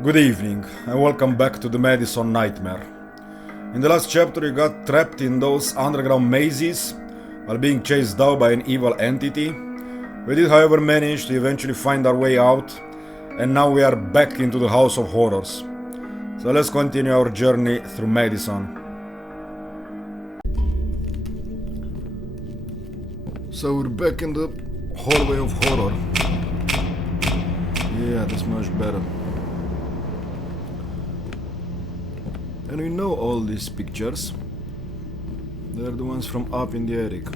Good evening, and welcome back to the MADiSON nightmare. In the last chapter, you got trapped in those underground mazes while being chased down by an evil entity. We did, however, manage to eventually find our way out, and now we are back into the House of Horrors. So let's continue our journey through MADiSON. So we're back in the hallway of horror. Yeah, that's much better. And we know all these pictures. They're the ones from up in the attic.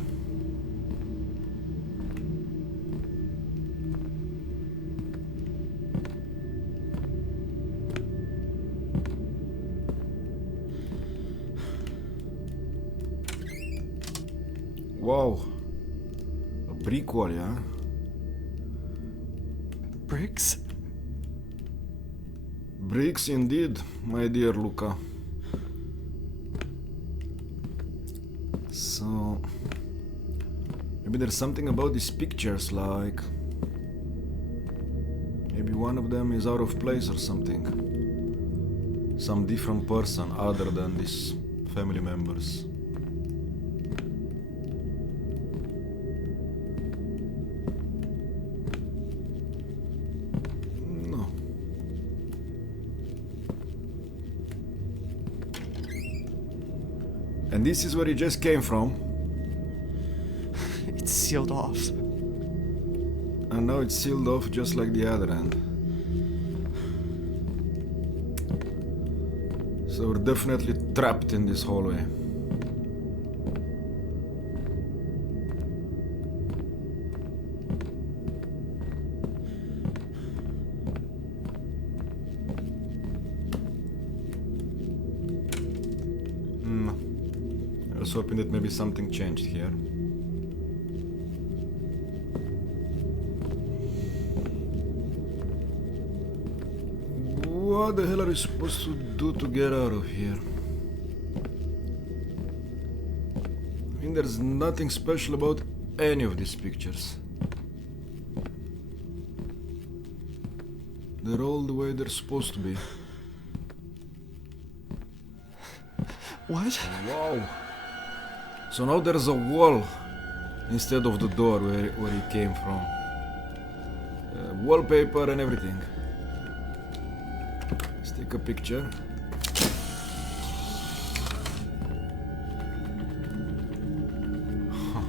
Wow. A brick wall, yeah? Bricks? Bricks indeed, my dear Luca. So, maybe there's something about these pictures, like maybe one of them is out of place or something. Some different person other than these family members. No. And this is where he just came from. It's sealed off. And now it's sealed off just like the other end. So we're definitely trapped in this hallway. I was hoping that maybe something changed here. What the hell are we supposed to do to get out of here? I mean, there's nothing special about any of these pictures. They're all the way they're supposed to be. What? Wow. So now there's a wall instead of the door where he came from. Wallpaper and everything. Let's take a picture. Huh.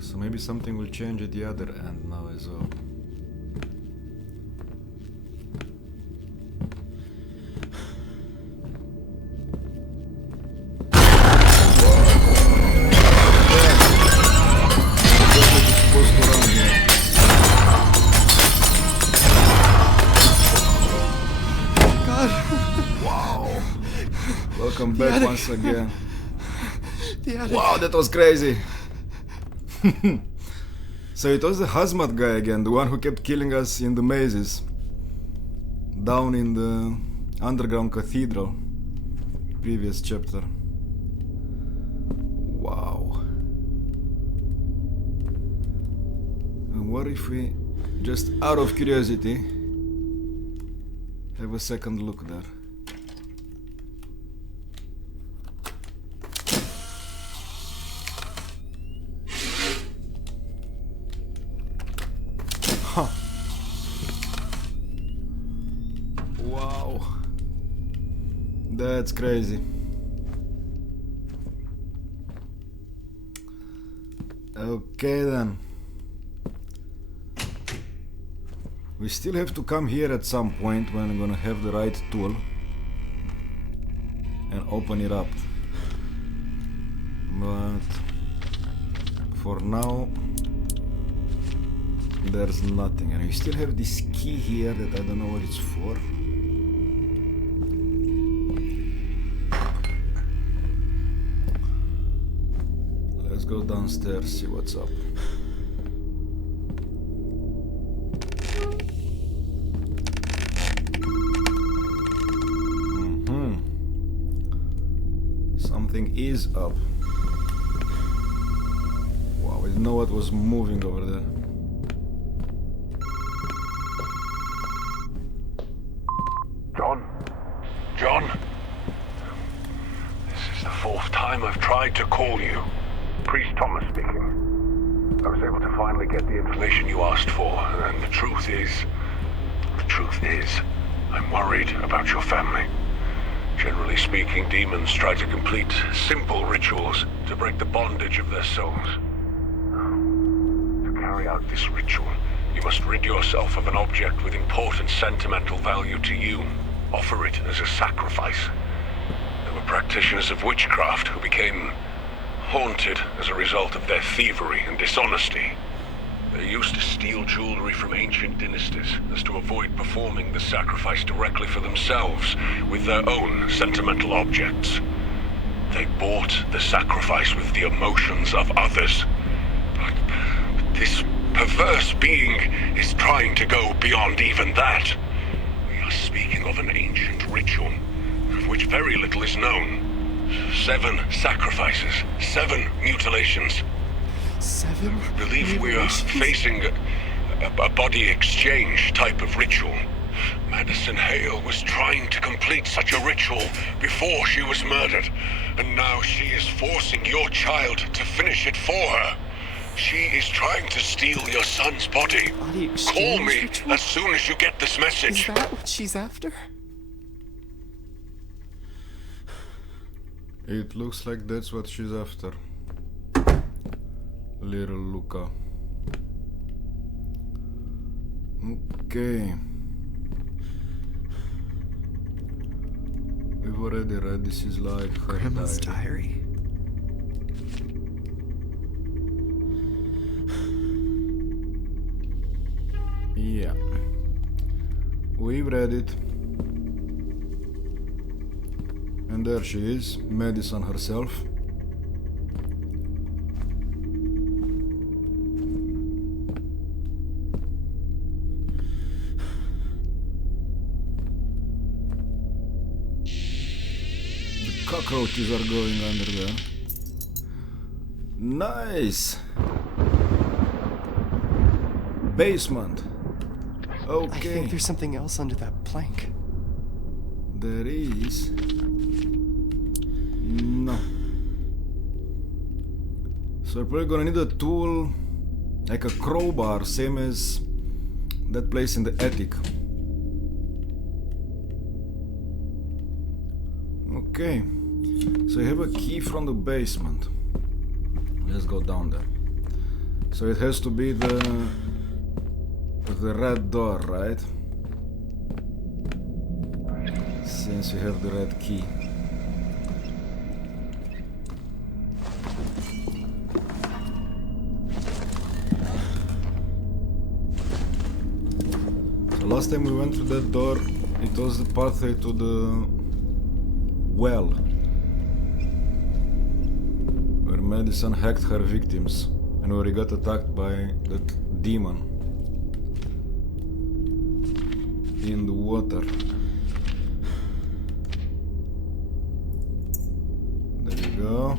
So maybe something will change at the other end now as well. Welcome back once again. Wow, that was crazy. So it was the hazmat guy again, the one who kept killing us in the mazes. Down in the underground cathedral. Previous chapter. Wow. And what if we, just out of curiosity, have a second look there? Huh. Wow. That's crazy. Okay then. We still have to come here at some point when I'm gonna have the right tool and open it up. But for now there's nothing, and we still have this key here that I don't know what it's for. Let's go downstairs, see what's up. Something is up. Wow, I didn't know what was moving over there. John? This is the fourth time I've tried to call you. Priest Thomas speaking. I was able to finally get the information you asked for, and the truth is, I'm worried about your family. Generally speaking, demons try to complete simple rituals to break the bondage of their souls. To carry out this ritual, you must rid yourself of an object with important sentimental value to you. Offer it as a sacrifice. There were practitioners of witchcraft who became haunted as a result of their thievery and dishonesty. They used to steal jewelry from ancient dynasties as to avoid performing the sacrifice directly for themselves with their own sentimental objects. They bought the sacrifice with the emotions of others. But this perverse being is trying to go beyond even that. We are speaking of an ancient ritual, of which very little is known. 7 sacrifices, 7 mutilations. 7 I believe we are mutilations? facing a body exchange type of ritual. Madison Hale was trying to complete such a ritual before she was murdered, and now she is forcing your child to finish it for her. She is trying to steal your son's body. Body Call exchange me ritual? as soon as you get this Is message. that what she's after? It looks like that's what she's after. Little Luca. Okay. We've already read this is like her Grandma's diary. diary. Yeah. We've read it. And there she is, MADiSON herself. The cockroaches are going under there. Nice! Basement. I Okay. think there's something else under that plank. There is. No. So we're probably gonna need a tool, like a crowbar, same as that place in the attic. Okay. So you have a key from the basement. Let's go down there. So it has to be the red door, right? Since we have the red key. So last time we went through that door, it was the pathway to the well, where MADiSON hacked her victims and where he got attacked by that demon in the water. There you go.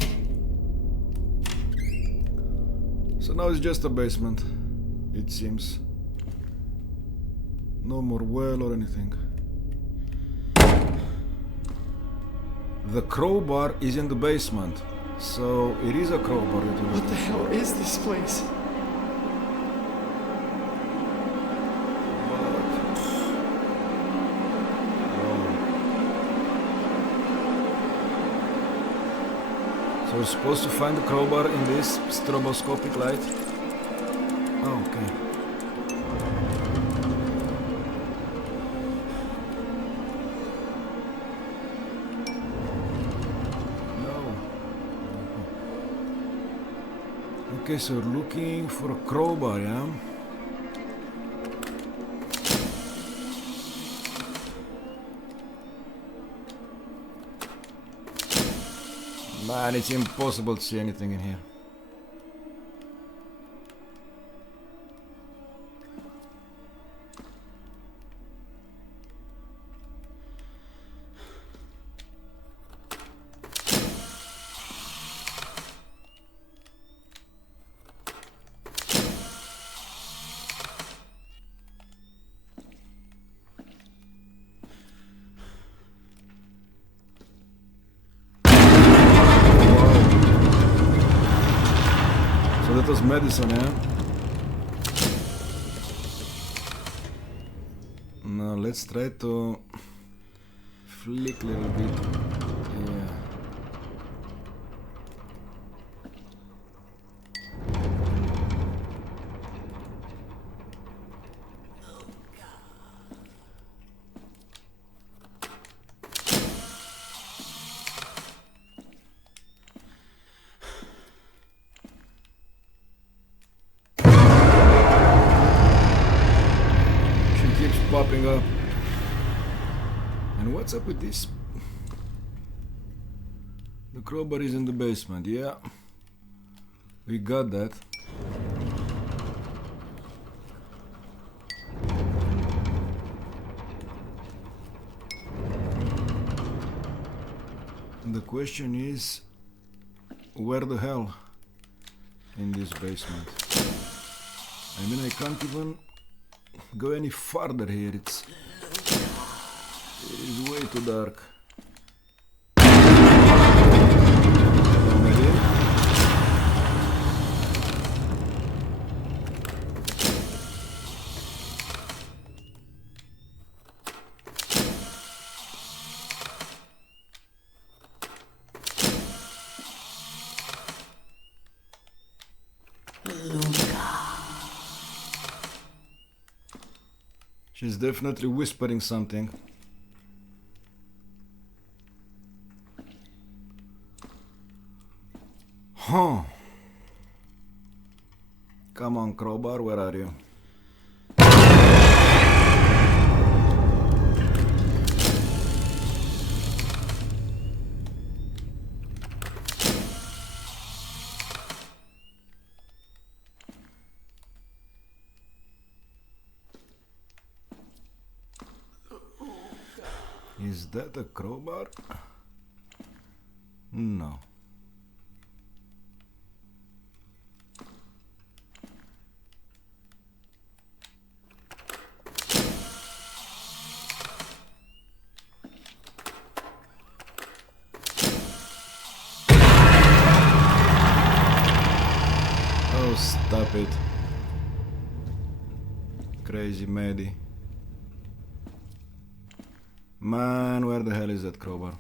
So now it's just a basement, it seems. No more well or anything. The crowbar is in the basement, so it is a crowbar that we What the hell is this place? So we're supposed to find the crowbar in this stroboscopic light? Oh, okay. No. Okay, so we're looking for a crowbar, yeah? Man, it's impossible to see anything in here. that was MADiSON, yeah? Now let's try to flick a little bit. Yeah. Popping up. And what's up with this? The crowbar is in the basement, yeah. We got that. The question is, where the hell in this basement? I mean, I can't even go any farther here. It is way too dark. She's definitely whispering something. Huh. Come on, crowbar, where are you? Is that a crowbar? No. Oh, stop it. Crazy Maddie. Man, where the hell is that crowbar?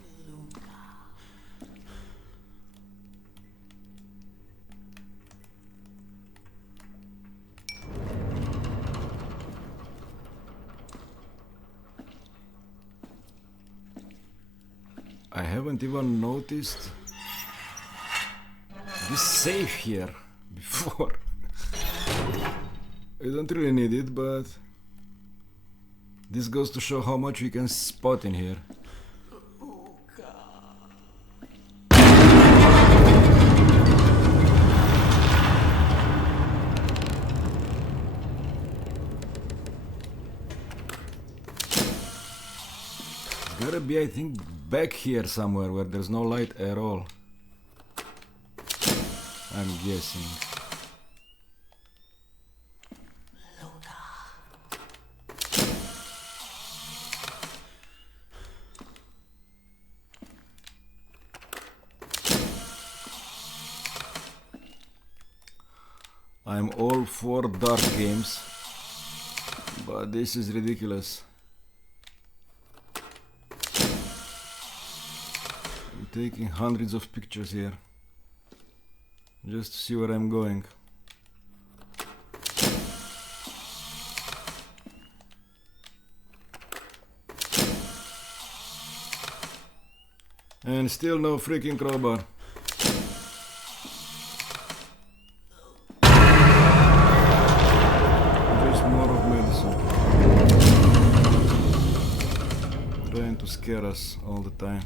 I haven't even noticed this safe here before. I don't really need it, but this goes to show how much we can spot in here. It's gotta be, I think, back here somewhere where there's no light at all. I'm guessing. I'm all for dark games, but this is ridiculous. I'm taking hundreds of pictures here, just to see where I'm going. And still no freaking crowbar. Trying to scare us all the time.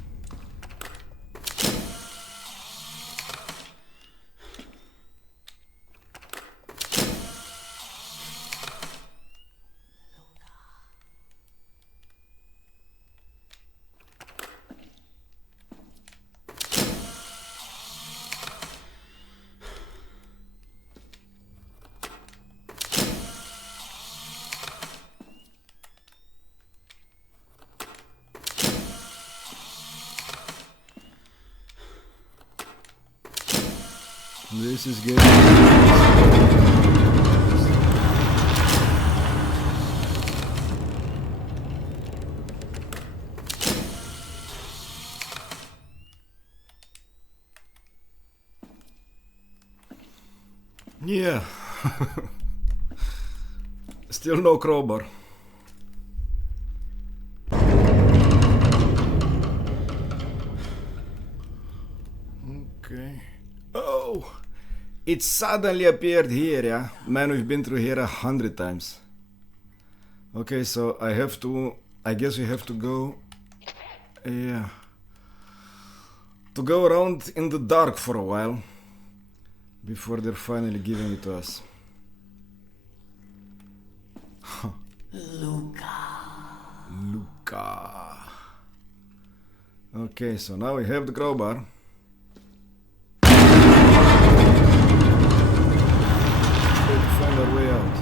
This is getting... Yeah. Still no crowbar. Okay. Oh! It suddenly appeared here, yeah? Man, we've been through here 100 times. Okay, so I have to... I guess we have to go... Yeah. To go around in the dark for a while. Before they're finally giving it to us. Luca. Okay, so now we have the crowbar. Let's find our way out.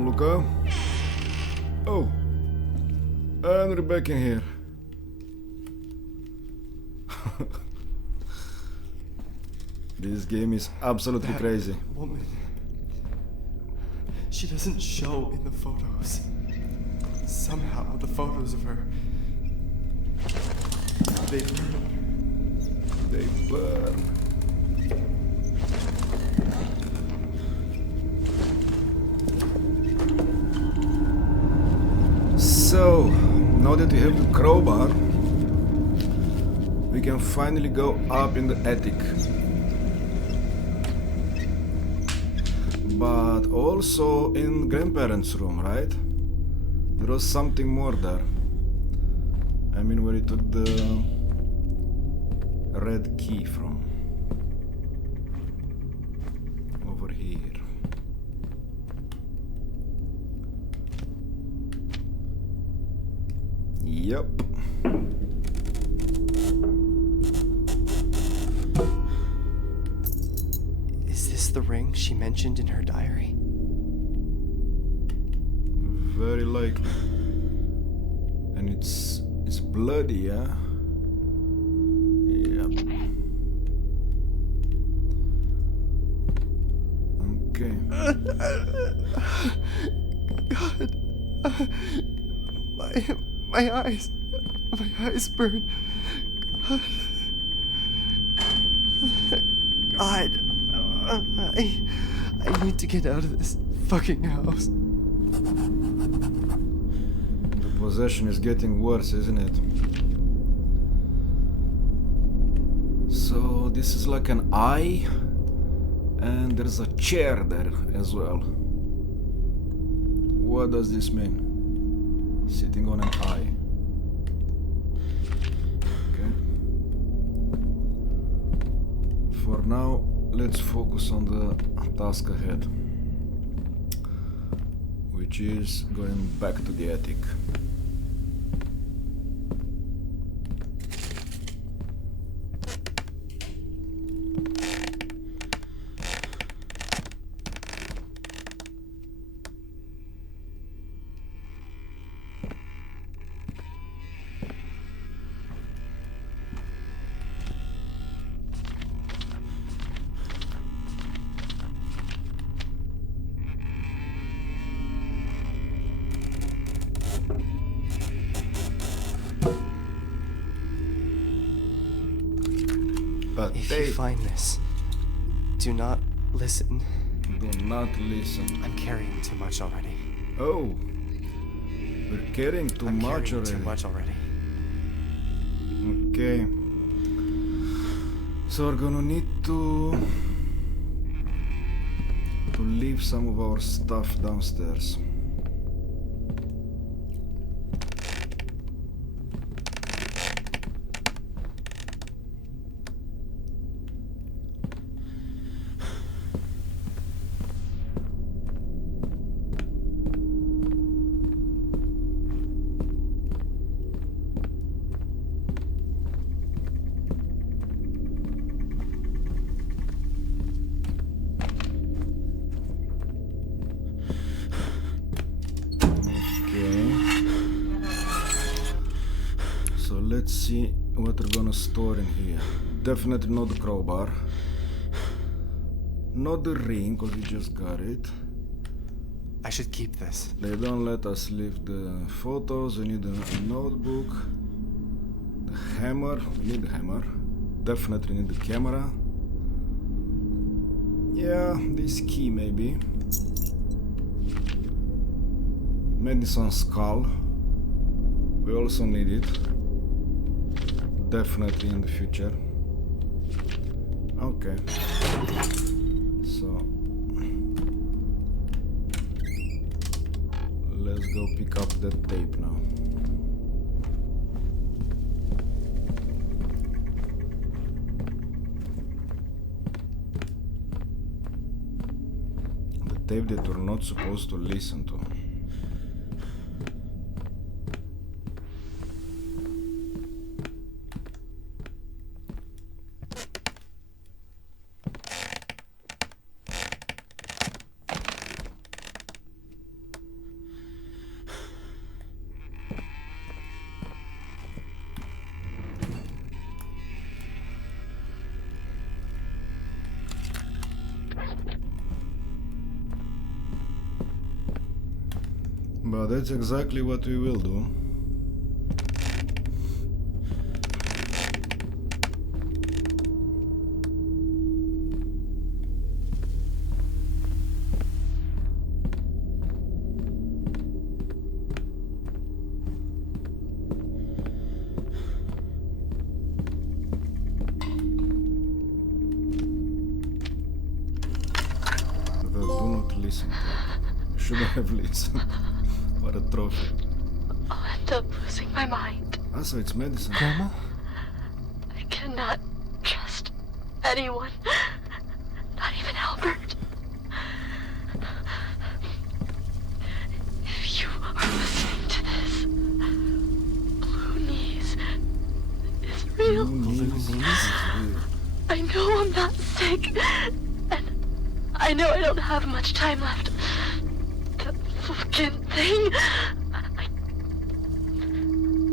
Luca. Oh, and we're back in here. This game is absolutely crazy. Woman. She doesn't show in the photos. Somehow the photos of her, they burn. They burn. So, now that we have the crowbar, we can finally go up in the attic. But also in grandparents' room, right? There was something more there. I mean, where he took the red key from. Over here. Yep. Is this the ring she mentioned in her diary? Very likely. And it's bloody, yeah? Yep. Okay. God. My eyes burn. God. I need to get out of this fucking house. The possession is getting worse, isn't it? So this is like an eye, and there's a chair there as well. What does this mean? Sitting on an eye. Okay. now, let's focus on the task ahead, which is going back to the attic. But If you find this, do not listen. do not listen. I'm carrying too much already. Oh, we're carrying too I'm much carrying already. too much already. Okay. So we're gonna need to leave some of our stuff downstairs. Let's see what we're gonna store in here. Definitely not the crowbar. Not the ring, because we just got it. I should keep this. They don't let us leave the photos. We need a notebook. The hammer. We need the hammer. Definitely need the camera. Yeah, this key maybe. MADiSON skull. We also need it. Definitely in the future. Okay. So let's go pick up that tape now. The tape that we're not supposed to listen to. But that's exactly what we will do. The do not listen to. Should have listened. What a trophy. I'll end up losing my mind. Ah, so it's MADiSON. Grandma? I cannot trust anyone. Not even Albert. If you are listening to this, Blue Knees is real. I know I'm not sick. And I know I don't have much time left. That fucking thing.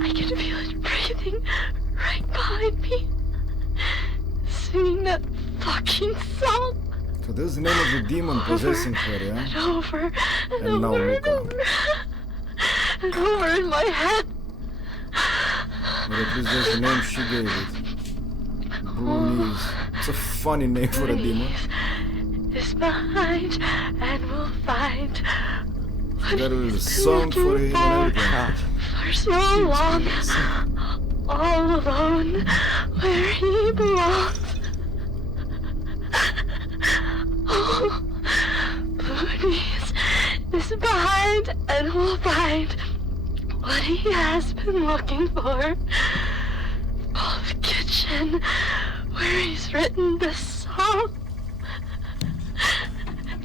I can feel it breathing right behind me. Singing that fucking song. So that's the name of the demon possessing her, yeah? And over and And now over and Luca. over. And over in my head. But at least that's the name she gave it. Blue Knees. It's a funny name for a demon. Is behind and will find what There is a he's song been for him and looking everything. for so long. All alone where he belongs. Oh, Blue Knees is behind and will find what he has been looking for. Paul's kitchen, where he's written this song. home.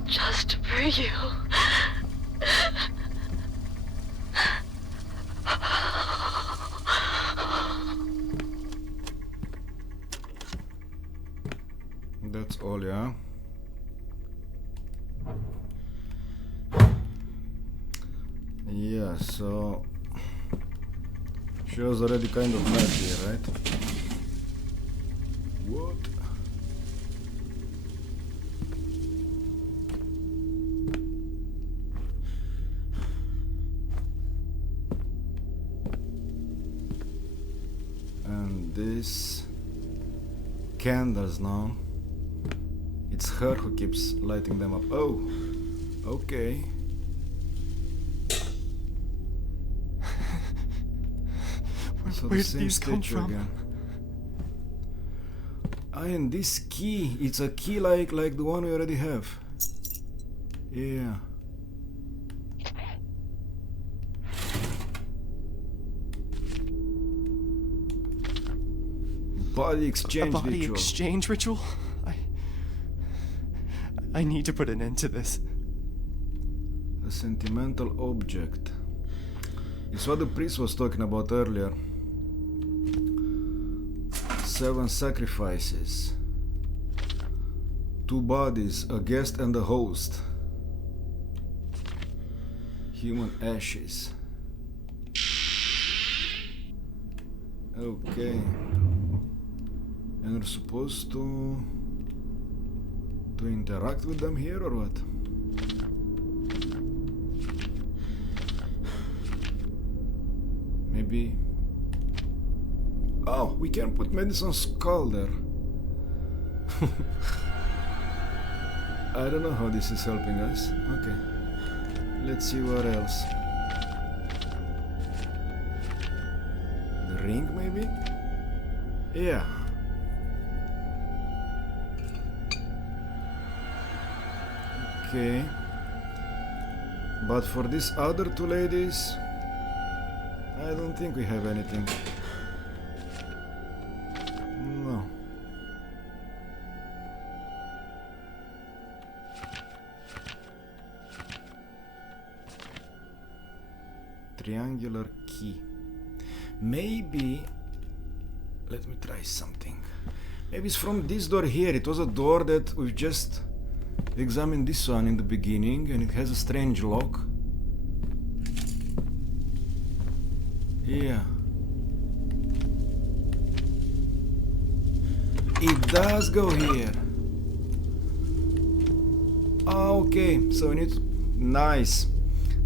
Just for you. That's all, yeah? Yeah, so she was already kind of mad here, right? What? And this candles now. It's her who keeps lighting them up. Oh, okay. So Where the did same these come statue from? again. Ah, and this key, it's a key like the one we already have. Yeah. Body exchange A body ritual. exchange ritual? I need to put an end to this. A sentimental object. It's what the priest was talking about earlier. 7 sacrifices. 2 bodies, a guest and a host. Human ashes. Okay. And we're supposed to interact with them here or what? Maybe. Oh, we can put MADiSON's skull there. I don't know how this is helping us. Okay. Let's see what else. The ring, maybe? Yeah. Okay. But for these other 2 ladies, I don't think we have anything. No. Triangular key. Maybe... Let me try something. Maybe it's from this door here. It was a door that we've just examined this one in the beginning, and it has a strange lock. Yeah. It does go here. Okay, so we need to... Nice.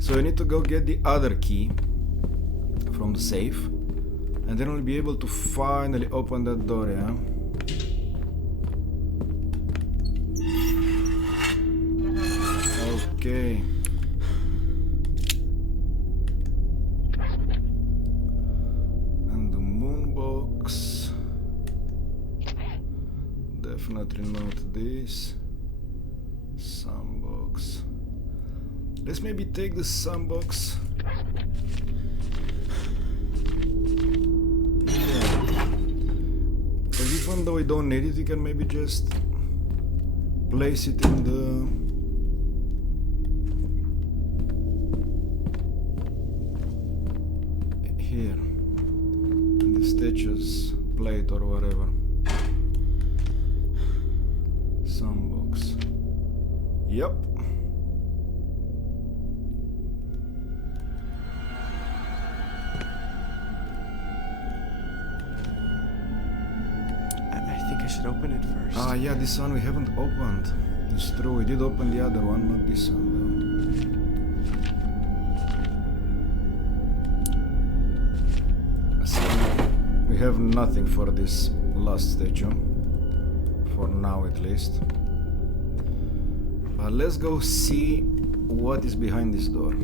So we need to go get the other key from the safe, and then we'll be able to finally open that door, yeah? Okay. And the moon box. Definitely not this. Sun box. Let's maybe take the sun box. Yeah. Because even though we don't need it, we can maybe just place it in the... here. In the statue's plate or whatever. Sun box. Yep. I think I should open it first. Ah, yeah, this one we haven't opened. It's true, we did open the other one, not this one though. So, we have nothing for this last statue. For now at least. But let's go see what is behind this door.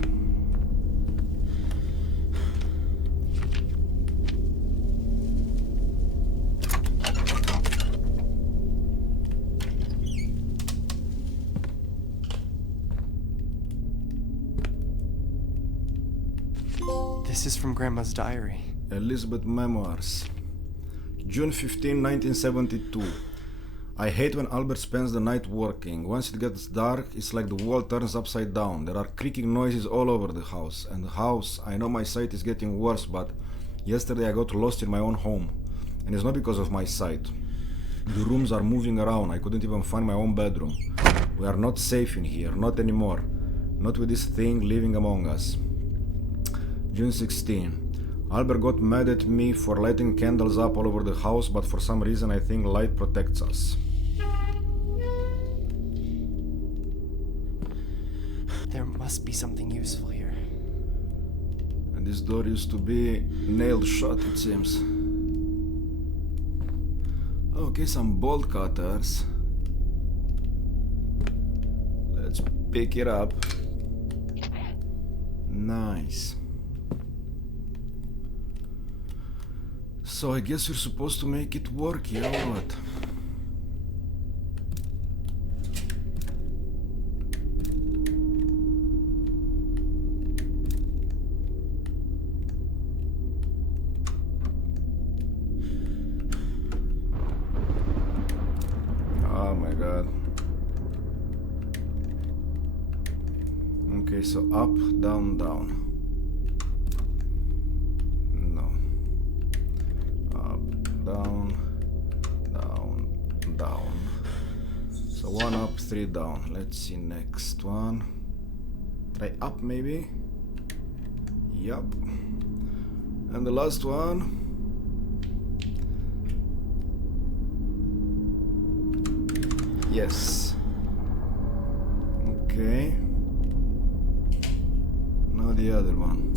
This is from Grandma's diary. Elizabeth Memoirs. June 15, 1972. I hate when Albert spends the night working. Once it gets dark, it's like the world turns upside down. There are creaking noises all over the house. And the house, I know my sight is getting worse, but yesterday I got lost in my own home. And it's not because of my sight. The rooms are moving around. I couldn't even find my own bedroom. We are not safe in here, not anymore. Not with this thing living among us. June 16. Albert got mad at me for lighting candles up all over the house, but for some reason I think light protects us. There must be something useful here. And this door used to be nailed shut, it seems. Okay, some bolt cutters. Let's pick it up. Nice. So I guess you're supposed to make it work here, or what? Oh my god. Okay, so up, down, down. Down, down, down. So 1 up, 3 down. Let's see next one. Try up maybe? Yup. And the last one. Yes. Okay. Now the other one.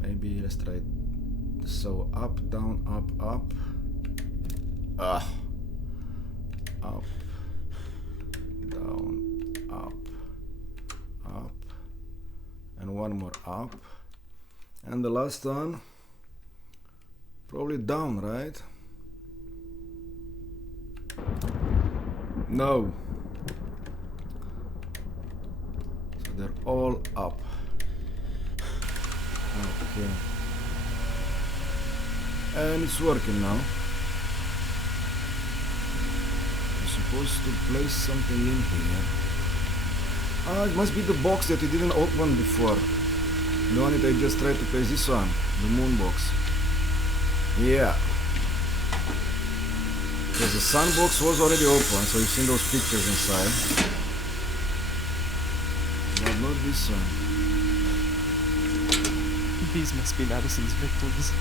Maybe let's try it. So up, down, up, up. Up, down, up, up, and one more up. And the last one, probably down, right? No. So they're all up. Okay. And it's working now. I'm supposed to place something in here. Ah, it must be the box that we didn't open before. The one that I just tried to place, this one, the moon box. Yeah. Because the sun box was already open, so you've seen those pictures inside. But not this one. These must be MADiSON's victims.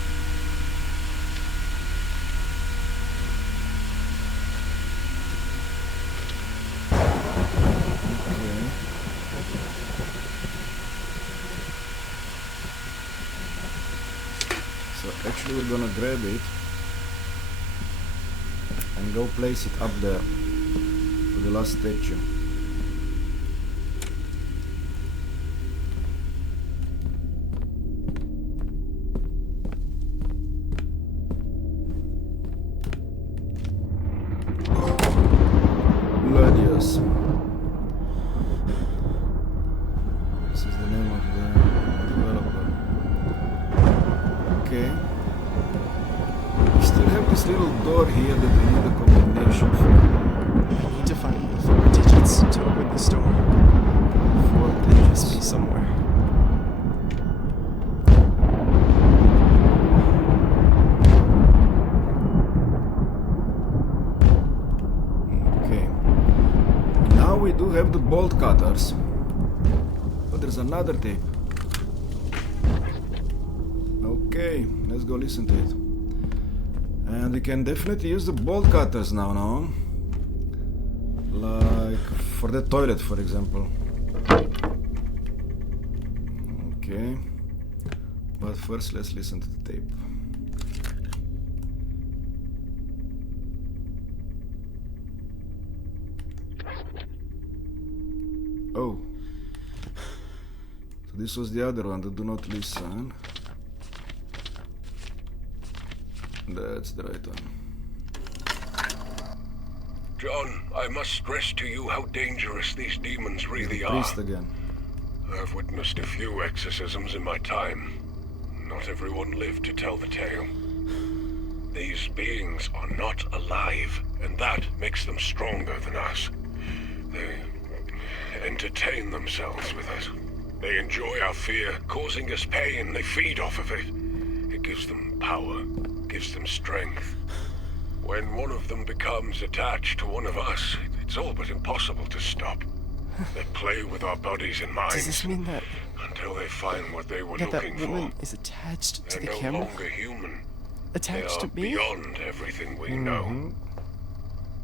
Okay. So actually we're gonna grab it and go place it up there to the last statue. This is the name of the developer. Okay. We still have this little door here that we need a combination for. I need to find the 4 digits to open this door. 4 They digits. must be somewhere. We do have the bolt cutters, but there's another tape. Okay, let's go listen to it. And we can definitely use the bolt cutters now, no? Like for the toilet, for example. Okay, but first let's listen to the tape. Oh, so this was the other one, the do not listen. That's the right one. John, I must stress to you how dangerous these demons really are. Priest again. I've witnessed a few exorcisms in my time. Not everyone lived to tell the tale. These beings are not alive, and that makes them stronger than us. They entertain themselves with us. They enjoy our fear, causing us pain. They feed off of it. It gives them power, gives them strength. When one of them becomes attached to one of us, it's all but impossible to stop. They play with our bodies and minds. Does this mean that until they find what they were that looking woman for? is attached to They're the no camera? longer human. Attached They to are me? beyond everything we know.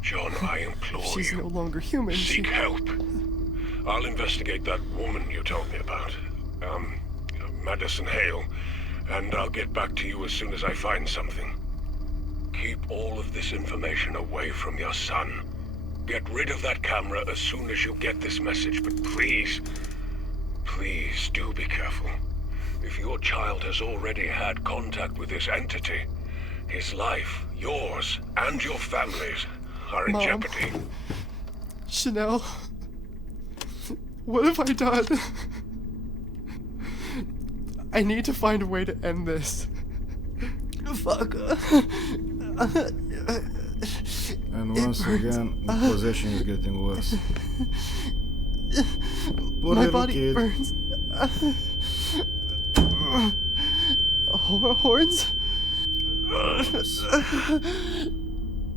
John, I implore She's you, no longer human. seek help. I'll investigate that woman you told me about. Madison Hale, and I'll get back to you as soon as I find something. Keep all of this information away from your son. Get rid of that camera as soon as you get this message, but please, please do be careful. If your child has already had contact with this entity, his life, yours, and your family's are in Mom. jeopardy. Chanel, what have I done? I need to find a way to end this. Fuck. And once again, the possession is getting worse. Poor My little body kid. burns. Horns? Horns.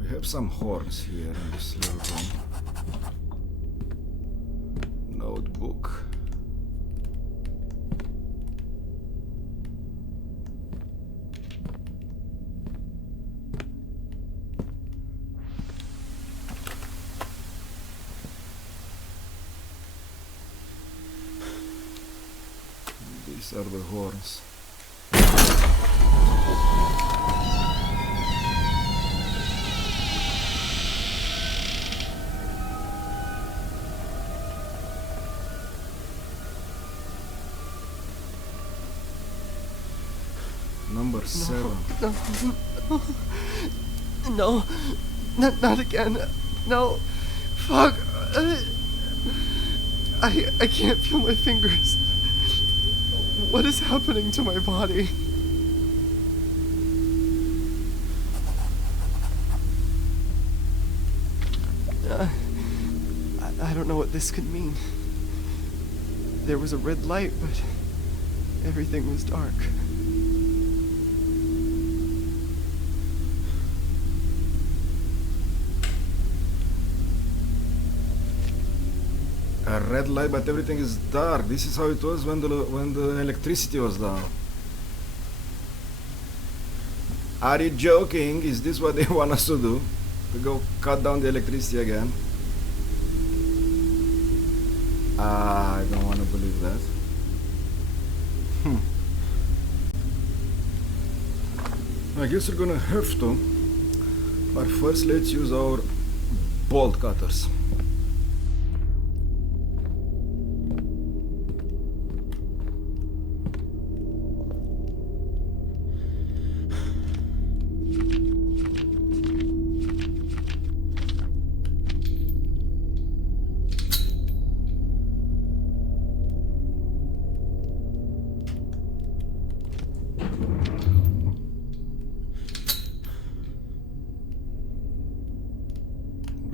We have some horns here in this little room. Notebook. These are the horns. Number 7. No. Not again. No. Fuck. I can't feel my fingers. What is happening to my body? I don't know what this could mean. There was a red light, but everything was dark. A red light, but everything is dark. This is how it was when the electricity was down. Are you joking? Is this what they want us to do? To go cut down the electricity again? I don't want to believe that. I guess we're gonna have to. But first let's use our bolt cutters.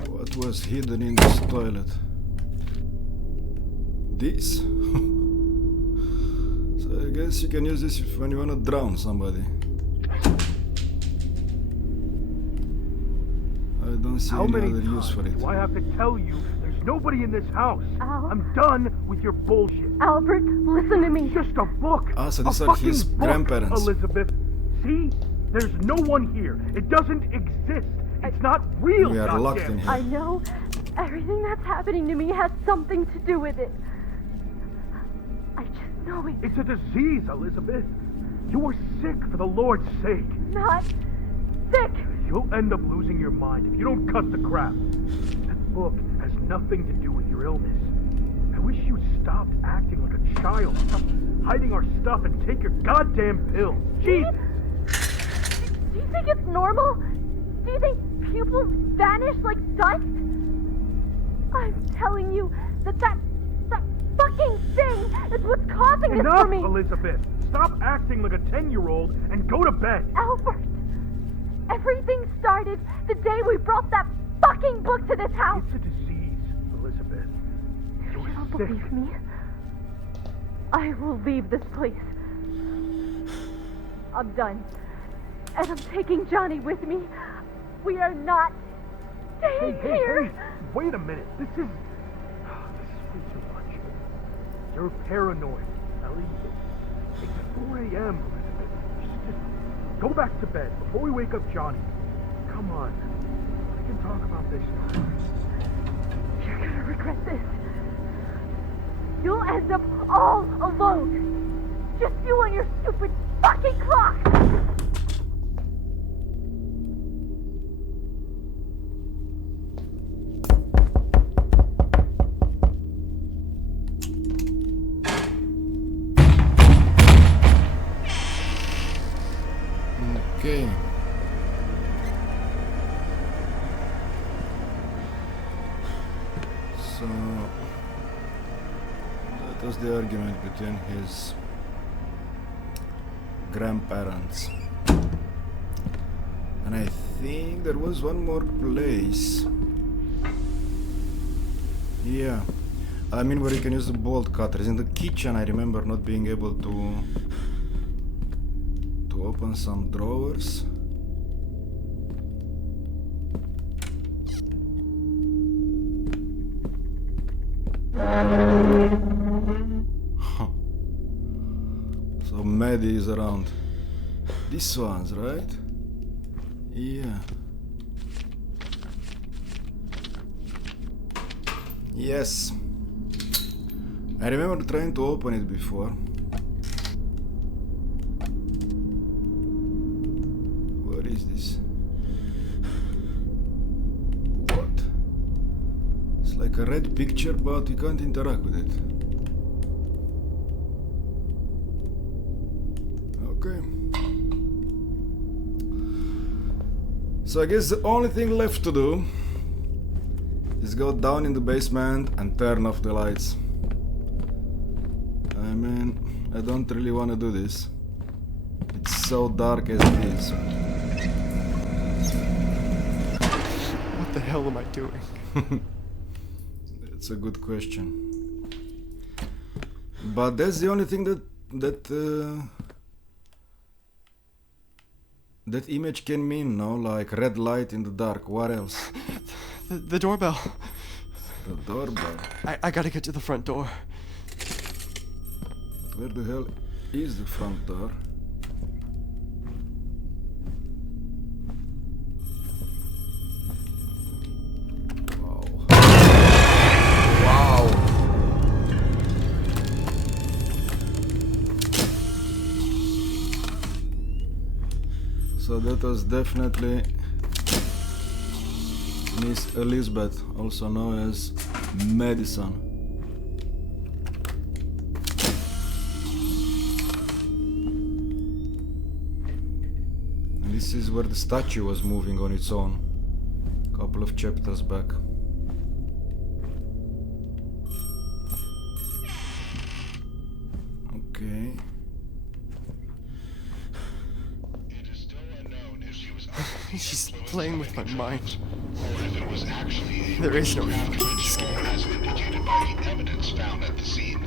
What was hidden in this toilet? This? So I guess you can use this when you wanna drown somebody. I don't see How any many other use times for it. do I have to tell you there's nobody in this house? Al? I'm done with your bullshit. Albert, listen to me. It's just a book. Ah, so these a are fucking his book, grandparents. Elizabeth. See? There's no one here. It doesn't exist. It's not real. We are goddamn. locked in here. I know everything that's happening to me has something to do with it. I just know it. It's a disease, Elizabeth. You are sick for the Lord's sake. Not sick. You'll end up losing your mind if you don't cut the crap. That book has nothing to do with your illness. I wish you stopped acting like a child. Stop hiding our stuff and take your goddamn pills. Jesus! Do you think it's normal? Do you think pupils vanish like dust? I'm telling you that fucking thing is what's causing this for me! Enough, Elizabeth! Stop acting like a 10-year-old and go to bed! Albert! Everything started the day we brought that fucking book to this house! It's a disease, Elizabeth. If You're you don't sick. believe me, I will leave this place. I'm done. And I'm taking Johnny with me. We are not staying here. Hey, wait a minute. This is way too much. You're paranoid, Ellie. It's 4 a.m., Elizabeth. Just go back to bed before we wake up Johnny. Come on. We can talk about this now. You're gonna regret this. You'll end up all alone. Just you and your stupid fucking clock. Okay. So that was the argument between his grandparents. And I think there was one more place. Yeah. I mean where you can use the bolt cutters. In the kitchen I remember not being able to open some drawers. So Maddie is around. This one's right? Yeah. Yes. I remember trying to open it before. What is this? What? It's like a red picture, but you can't interact with it. Okay. So I guess the only thing left to do is go down in the basement and turn off the lights. I mean, I don't really want to do this. It's so dark as it is. What the hell am I doing? It's a good question. But that's the only thing that image can mean, no? Like red light in the dark. What else? The doorbell. The doorbell. I gotta get to the front door. Where the hell is the front door? Wow. Wow. So that was definitely Miss Elizabeth, also known as MADiSON. And this is where the statue was moving on its own, a couple of chapters back. Okay. She's playing with my mind. Or if it was actually a There is no ritual escape. as indicated by the evidence found at the scene.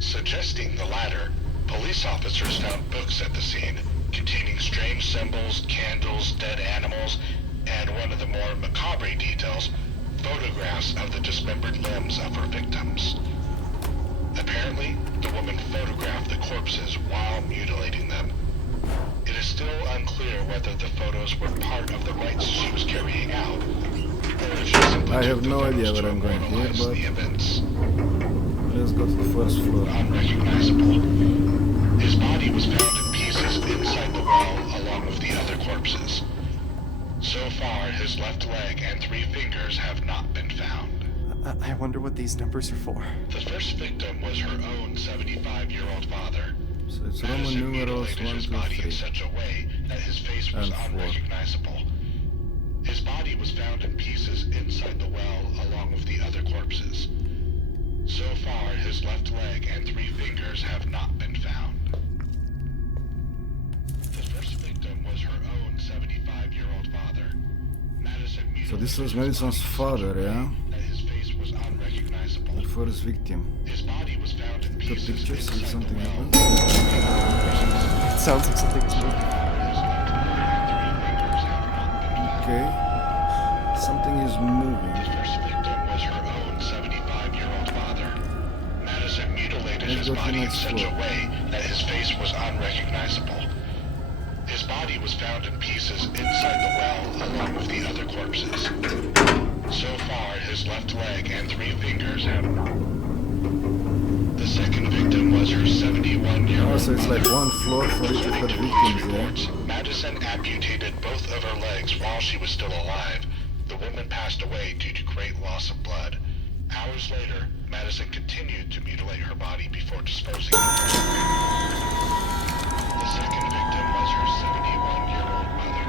Suggesting the latter, police officers found books at the scene containing strange symbols, candles, dead animals, and one of the more macabre details, photographs of the dismembered limbs of her victims. Apparently, the woman photographed the corpses while mutilating them. It is still unclear whether the photos were part of the rites she was carrying out, or if she simply I took have the no photos idea to where I'm going here, immortalize but the events. let's go to the first floor. Unrecognizable. His body was found in pieces inside the wall along with the other corpses. So far, his left leg and 3 fingers have not been found. I wonder what these numbers are for. The first victim was her own 75-year-old father. So it's Roman numerals 1, 2, 3, in such a way that his face was and 4. unrecognizable. His body was found in pieces inside the well along with the other corpses. So far, his left leg and 3 fingers have not been found. The first victim was her own 75-year-old father. Madison So this was Madison's father, yeah? that his face was unrecognizable. The first victim. His body was found in The pieces pictures if inside the something well. happens. It sounds like something is moving. Okay. Something is moving. The first victim was her own 75-year-old father. Madison mutilated Let's his go to the body in next such floor. a way that his face was unrecognizable. His body was found in pieces inside the well along with the other corpses. So far, his left leg and 3 fingers have not. The second victim was her 71-year-old Oh, so it's like mother. 1 floor for each of her According to police victims, yeah? reports, Madison amputated both of her legs while she was still alive. The woman passed away due to great loss of blood. Hours later, Madison continued to mutilate her body before disposing of her. The second victim was her 71-year-old mother.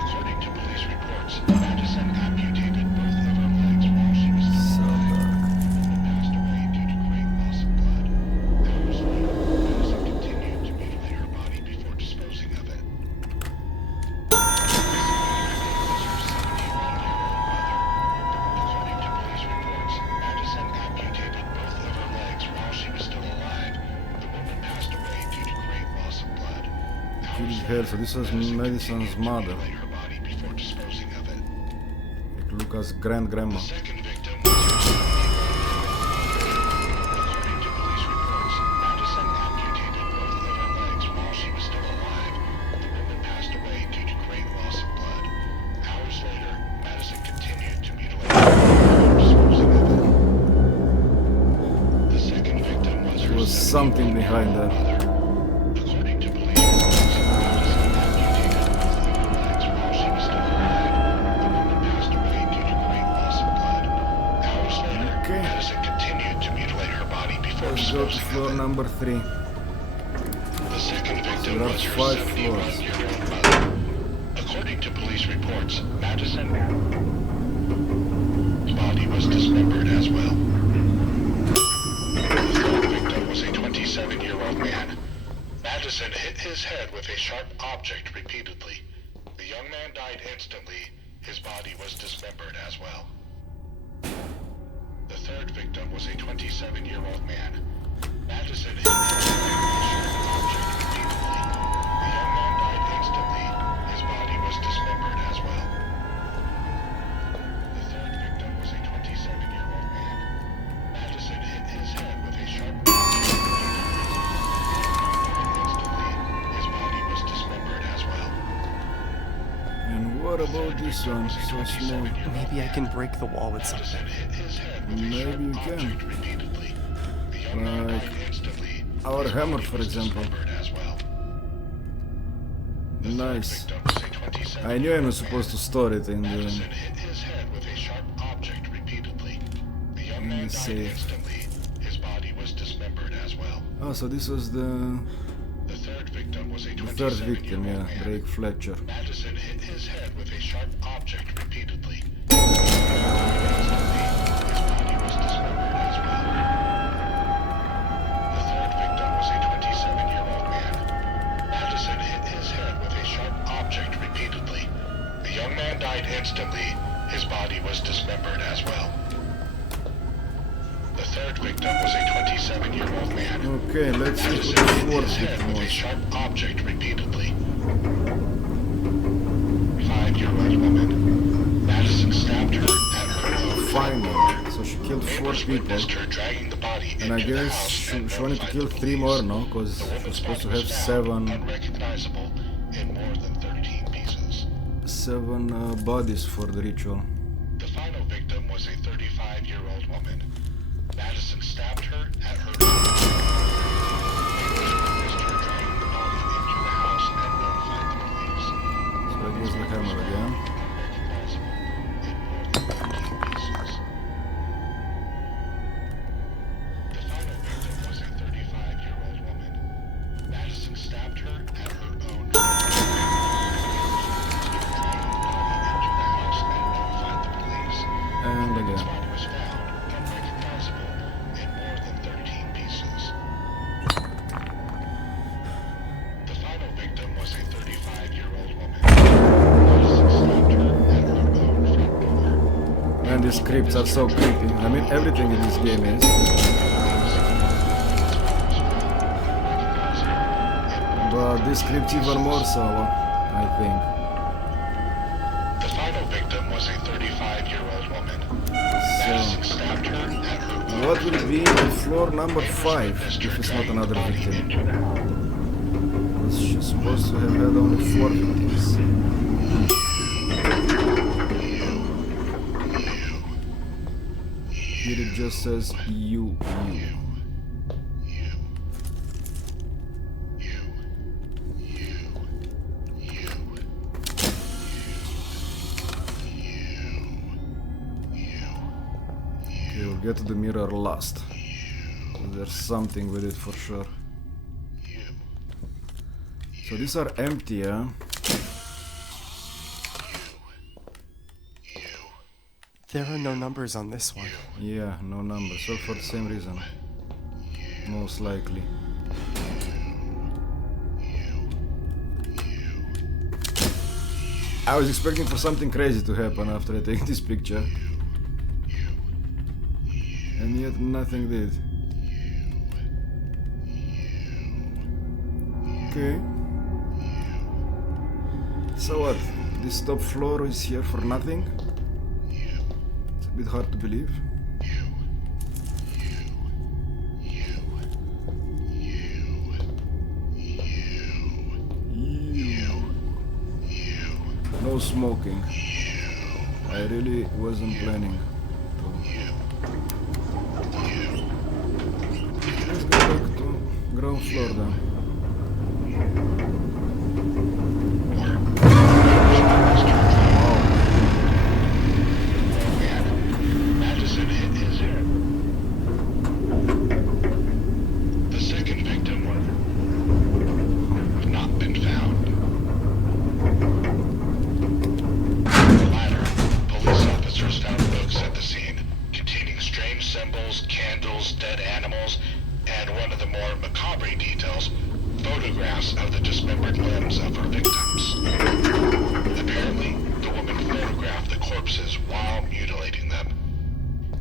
According to police reports, Madison amputated both of her legs while she was still So alive. dark. The woman passed away due to great loss of blood. Hours later, Madison continued to mutilate her body before disposing of it. The second victim was her 71-year-old mother. According to police reports, Madison amputated both of her legs while she was still alive. The woman passed away due to great loss of blood. Killed her, so this was Madison's mother, Mutilate her body before disposing of it. like Luca's grandma. The second victim was her 71-year-old mother. According to police reports, Madison amputated both of her legs while she was still alive. The woman passed away due to great loss of blood. Hours later, Madison continued to mutilate her body before disposing of it. The second victim was her There was something 71-year-old behind that. mother. According to police reports, Madison amputated both of her legs while she was still alive. The woman passed away due to great loss of blood. Hours later, Okay. Madison continued to mutilate her body before Let's go to disposing floor of it. number 3. The second victim there are was her 5 71-year-old mother. According to police reports, Madison's body was dismembered as well. The third victim was a 27-year-old man. Madison hit his head with a sharp object repeatedly. The young man died instantly. His body was dismembered as well. The third victim was a 27-year-old man. Madison hit his head with a sharp object repeatedly. The young man died instantly. His body was dismembered as well. The third victim was a 27-year-old man. Madison hit his head with a sharp object repeatedly. His body was dismembered as well. And what about this one? So small. Maybe I can break the wall with Madison something. hit his head with a Maybe sharp you can. object repeatedly. The young man Like died instantly. our His hammer, body for was example. dismembered as well. The third Nice. victim was a 27-year-old I knew I was supposed to store it in the... Madison hit his head with a sharp object repeatedly. The young man died Safe. instantly. His body was dismembered as well. Oh, so this was the The third victim was a third victim, 27-year-old yeah, man. Drake Fletcher. Madison hit his head with a sharp object repeatedly. The young man died instantly. His body was dismembered as well. The third victim was a 27-year-old man. Madison hit his head with a sharp object repeatedly. The young man died instantly. His body was dismembered as well. The third victim was a 27-year-old man. Okay, let's see Madison what the hit fourth his head victim with a was. sharp object repeatedly. 5-year-old woman. Madison stabbed her at her own Finally. So she killed 4 Neighbors people. witnessed her dragging the body And I into the guess house she and wanted to notified kill the 3 more, police. no? Because The she was woman's supposed to body have was found 7 unrecognizable in more than 13 pieces. bodies for the ritual. The final victim was a 35-year-old woman. Madison stabbed her at her own home. Neighbors witnessed her dragging the body into the house and notified the police. So I guess the hammer again. Unrecognizable in more than 13 pieces. The final victim was a 35-year-old woman. these crypts are so creepy. I mean, everything in this game is. But this crypt even more so, I think. The final victim was a 35-year-old woman. So, MADiSON stabbed her at her what will be on floor number 5 if it's not another victim? She's supposed to have had only 4 victims. Here it just says you. Okay, we'll get to the mirror last. There's something with it for sure. So these are empty, yeah? There are no numbers on this one. Yeah, no numbers. So for the same reason. Most likely. I was expecting for something crazy to happen after I take this picture. And yet nothing did. Okay. So what? This top floor is here for nothing? It's a bit hard to believe. No smoking. I really wasn't planning to. Let's go back to ground floor then. MADiSON hit his head. The second victim was not been found. The latter, police officers found books at the scene containing strange symbols, candles, dead animals, and one of the more macabre details, photographs of the dismembered limbs of her victims. Apparently, the woman photographed the corpses while mutilating them.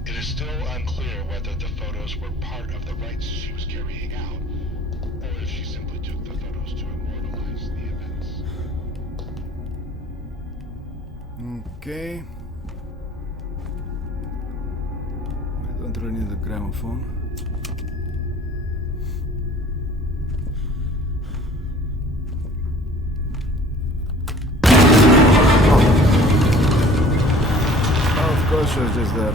It is still unclear whether the photos were part of the rites she was carrying out, or if she simply took the photos to immortalize the events. Okay. I don't really need the gramophone. Of course she was just there.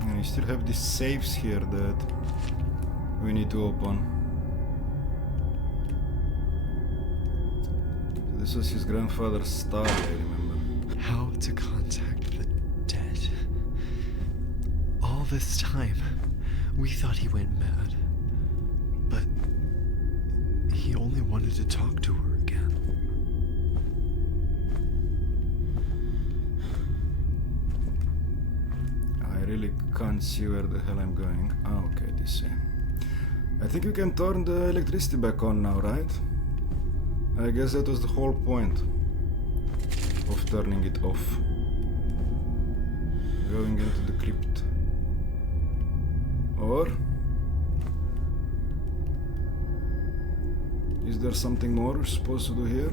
And we still have these safes here that we need to open. This was his grandfather's star, I remember. How to contact the dead. All this time, we thought he went mad. But he only wanted to talk to her again. I really can't see where the hell I'm going. Ah, okay, this way. I think you can turn the electricity back on now, right? I guess that was the whole point of turning it off. Going into the crypt. Or is there something more we're supposed to do here?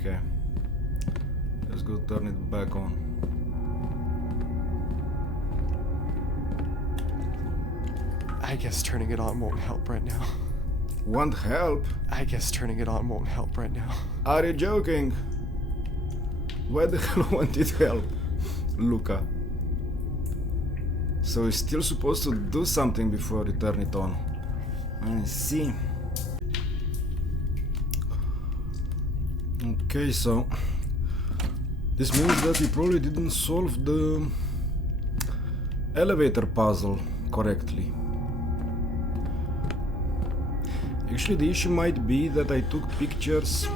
Okay. Let's go turn it back on. I guess turning it on won't help right now. Want help? I guess turning it on won't help right now. Are you joking? Why the hell won't it help? Luca. So he's still supposed to do something before you turn it on. I see. Okay, so this means that he probably didn't solve the elevator puzzle correctly. Actually, the issue might be that I took pictures.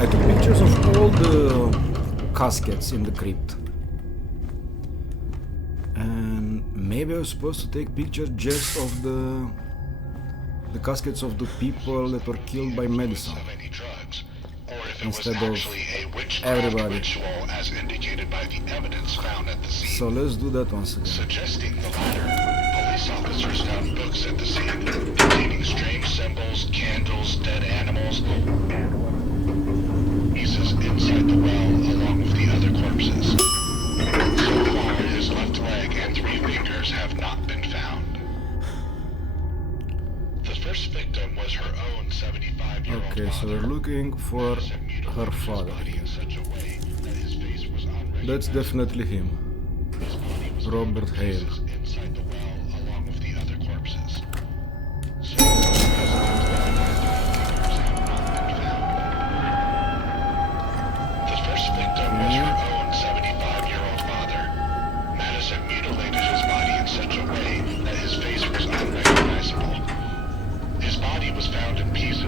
I took pictures of all the caskets in the crypt. And maybe I was supposed to take pictures just of the caskets of the people that were killed by MADiSON, instead of everybody. As indicated by the evidence found at the scene. So let's do that once again. Suggesting the latter, police officers found books at the scene containing strange symbols, candles, dead animals, pieces inside the well along with the other corpses. So far, his left leg and 3 fingers have not been found. The first victim was her own 75-year-old Okay, so we're looking for her father. That's definitely him. Robert Hale. Inside the well along with the other corpses. The first victim was her own 75-year-old father. MADiSON mutilated his body in such a way that his face was unrecognizable. His body was found in pieces.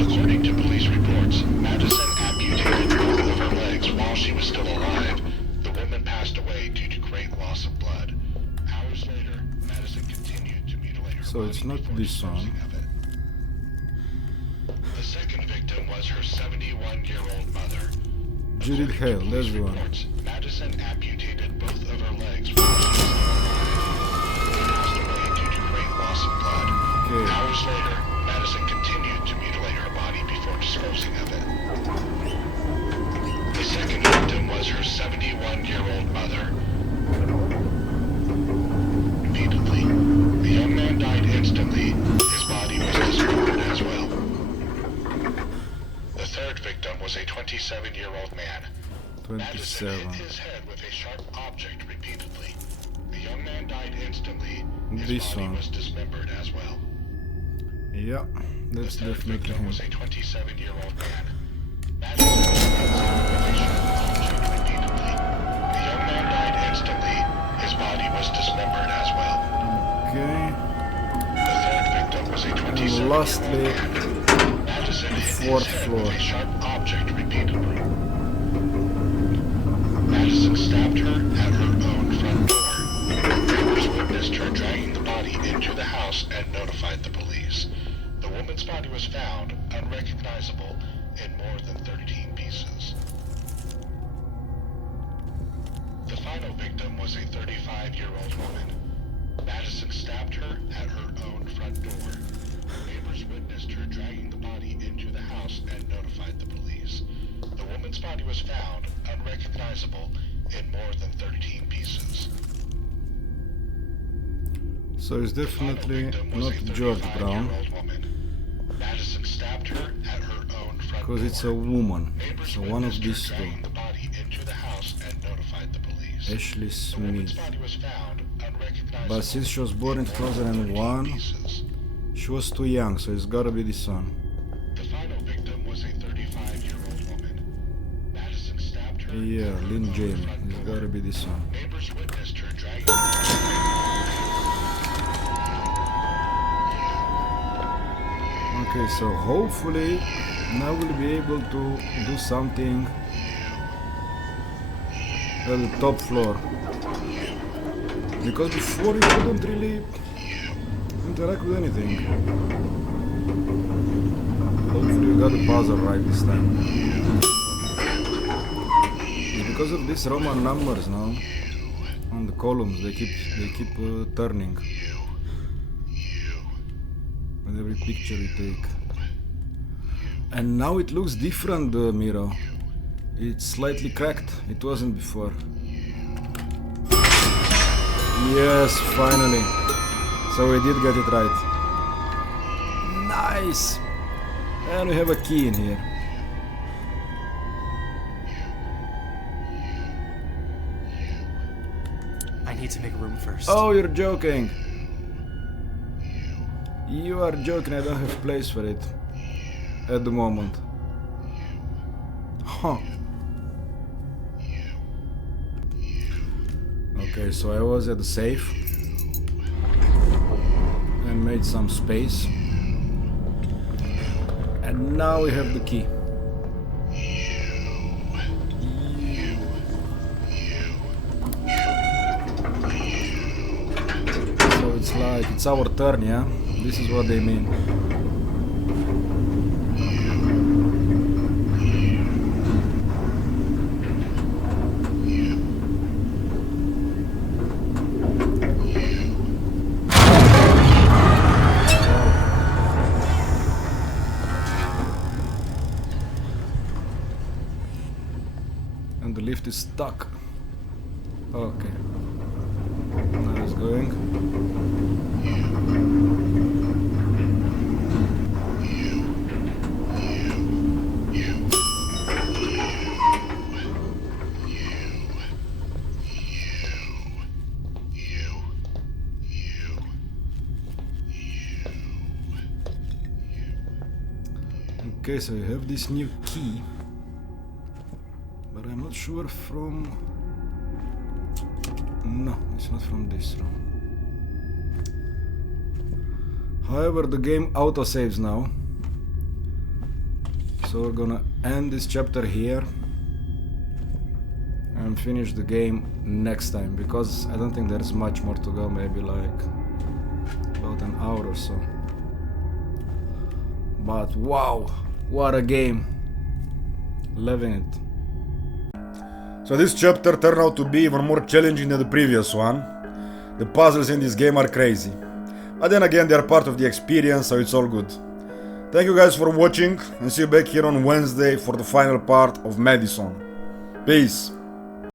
According to police reports, MADiSON amputated both of her legs while she was still alive. The woman passed away due to great loss of blood. Hours later, MADiSON continued to mutilate her So it's not this one. The second victim was her 71-year-old mother. Judith Hale, that's the one. MADiSON amputated both of her legs while she was still alive. Passed away due to great loss of blood. Okay. Hours later, MADiSON continued to mutilate her body before disposing of it. The second victim was her 71-year-old mother. Repeatedly, the young man died instantly. His body was dismembered as well. The third victim was a 27-year-old man. MADiSON 27. hit his head with a sharp object repeatedly. The young man died instantly. His This body one. was dismembered as well. Yeah, that's The third definitely victim him. was a 27-year-old man. MADiSON hit his head with a sharp object repeatedly. The young man died instantly. His body was dismembered as well. Okay. The third victim was a 27-year-old And lastly, man. MADiSON hit his fourth head floor. with a sharp object repeatedly. MADiSON stabbed her at her own front door. Neighbors witnessed her dragging the body into the house and notified the police. The woman's body was found unrecognizable in more than 13 pieces. The final victim was a 35-year-old woman. MADiSON stabbed her at her own front door. Neighbors witnessed her dragging the body into the house and notified the police. The woman's body was found unrecognizable in more than 13 pieces. So it's definitely not George Brown, MADiSON stabbed her at her own front because it's a door. woman. Neighbors So one of witnessed her these two. dragging the body into the house and notified the police. Ashley The woman's Smith. body was found unrecognizable But since she was born in 2001, pieces. she was too young, so it's gotta be this one. The final victim was a 35-year-old woman. MADiSON stabbed her. Yeah, at her Lynn own Jamie. front It's door. gotta be this one. Neighbors witnessed her dragging. Okay, so hopefully now we'll be able to do something at the top floor. Because before you couldn't really interact with anything. Hopefully we got the puzzle right this time. It's because of these Roman numbers now on the columns. They keep turning with every picture you take. And now it looks different, Miro. It's slightly cracked. It wasn't before. Yes, finally. So we did get it right. Nice! And we have a key in here. I need to make room first. Oh, you're joking! You are joking, I don't have place for it. At the moment. Huh. Okay, so I was at the safe. And made some space. And now we have the key. So it's like, it's our turn, yeah? This is what they mean. And the lift is stuck. Okay. Now it's going. Okay, so we have this new key. But I'm not sure from... No, it's not from this room. However, the game autosaves now. So we're gonna end this chapter here and finish the game next time, because I don't think there's much more to go, maybe like about an hour or so. But wow, what a game. Loving it. So this chapter turned out to be even more challenging than the previous one. The puzzles in this game are crazy. But then again, they are part of the experience, so it's all good. Thank you guys for watching, and see you back here on Wednesday for the final part of MADiSON. Peace.